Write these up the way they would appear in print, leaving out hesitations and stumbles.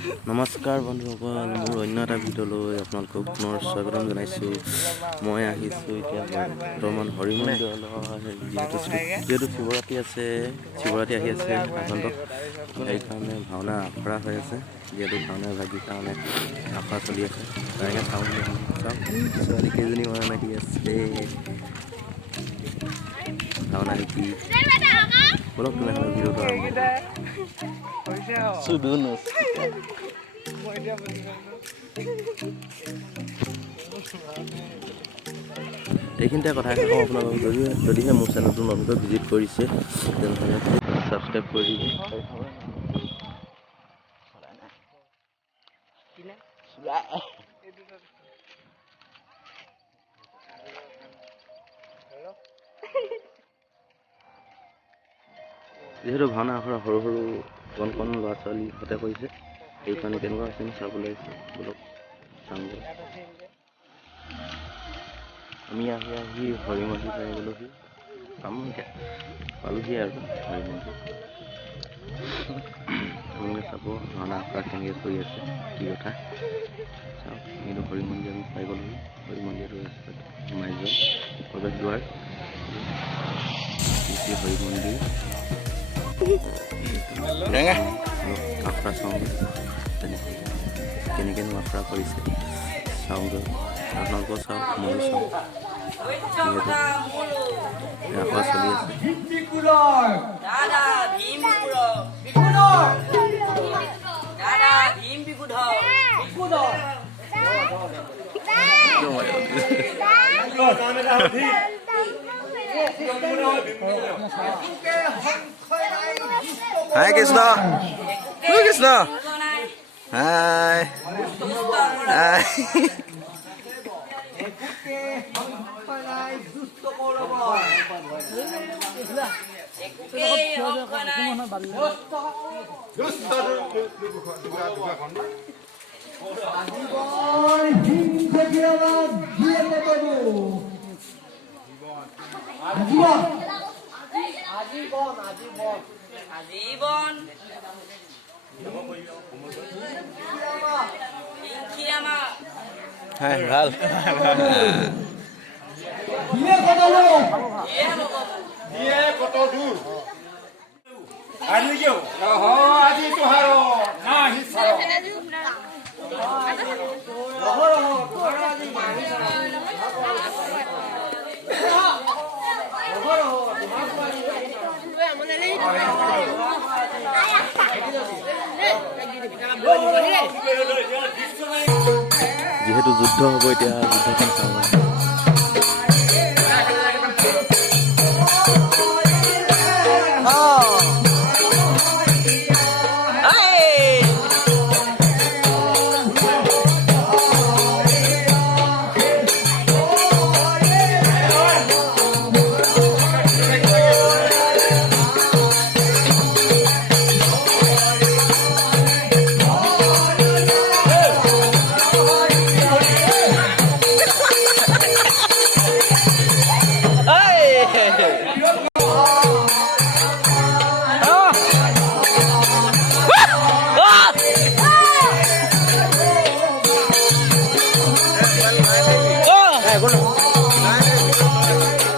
নমস্কাৰ বন্ধুসকল, মোৰ অন্য এটা ভিডিঅ'লৈ আপোনালোকক পুনৰ স্বাগতম জনাইছোঁ। মই আহিছোঁ এতিয়া বৰ্তমান হৰি মন্দিৰলৈ। যিহেতু শিৱৰাত্ৰি আছে, শিৱৰাত্ৰি আহি আছে আগন্তুক, সেইকাৰণে ভাওনা আখৰা হৈ আছে। যিহেতু ভাওনা ভাগিৰ কাৰণে আখৰা চলি আছে, তাকে চাওঁ ছোৱালী কেইজনীমান আহি আছে ভাওনা শিকি। বলক তেনেহ'লে ভিডিঅ'টো আৰম্ভ এইখিনিতে কথা কওঁ আপোনালোকক, যদিহে মোৰ চেনেলটো নতুনকৈ ভিজিট কৰিছে তেনেহ'লে ছাবস্ক্ৰাইব কৰি দিব। যিহেতু ভাওনা আখৰা সৰু সৰু কণ ল'ৰা ছোৱালীহঁতে কৰিছে, সেইকাৰণে কেনেকুৱা হৈছে চাবলৈ আহিছে। বলক চাওঁগৈ। আমি আহি হৰি মন্দিৰ পাই গ'লোহি, পালোহি আৰু হৰি মন্দিৰ। আপোনালোকে চাব ভাওনা আখৰা কেনেকৈ কৰি আছে, কি কথা চাওক। কিন্তু হৰি মন্দিৰ আমি পাই গ'লোহি। হৰি মন্দিৰটো ৰাস্তাত সোমাই যোৱা প্ৰৱেশ দুৱাৰ হৰি মন্দিৰ। আখৰা চাওঁগৈ কেনেকৈনো আখৰা কৰিছে চাওঁগৈ। আপোনালোকেও চাওক, ময়ো চাওঁ। আখৰা চলি আছে। হাই কৃষ্ণ, কৃষ্ণ, হাই হাই। আজীবন ভাল কত দূর আজি তোহার না হিসাব যিহেতু যুদ্ধ হ'ব এতিয়া যুদ্ধখন চাওঁ।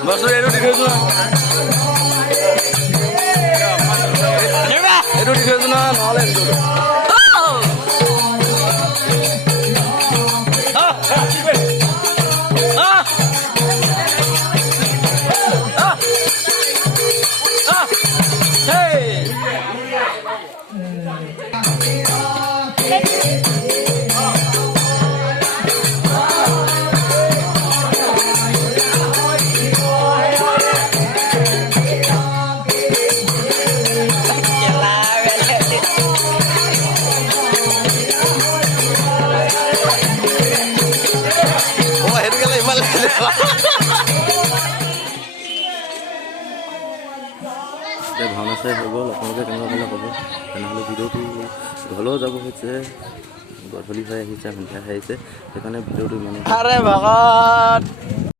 বস্তু এইটো দি থৈছো, এইটো দি থৈছো নহ'লে ভাওনা চাই হৈ গ'ল। আপোনালোকে কেনেকুৱা পালে ক'ব। তেনেহ'লে ভিডিঅ'টো ঘৰলৈও যাব হৈছে, গধূলি হৈ আহিছে, সন্ধিয়া হৈ আহিছে, সেইকাৰণে ভিডিঅ'টো ইমানে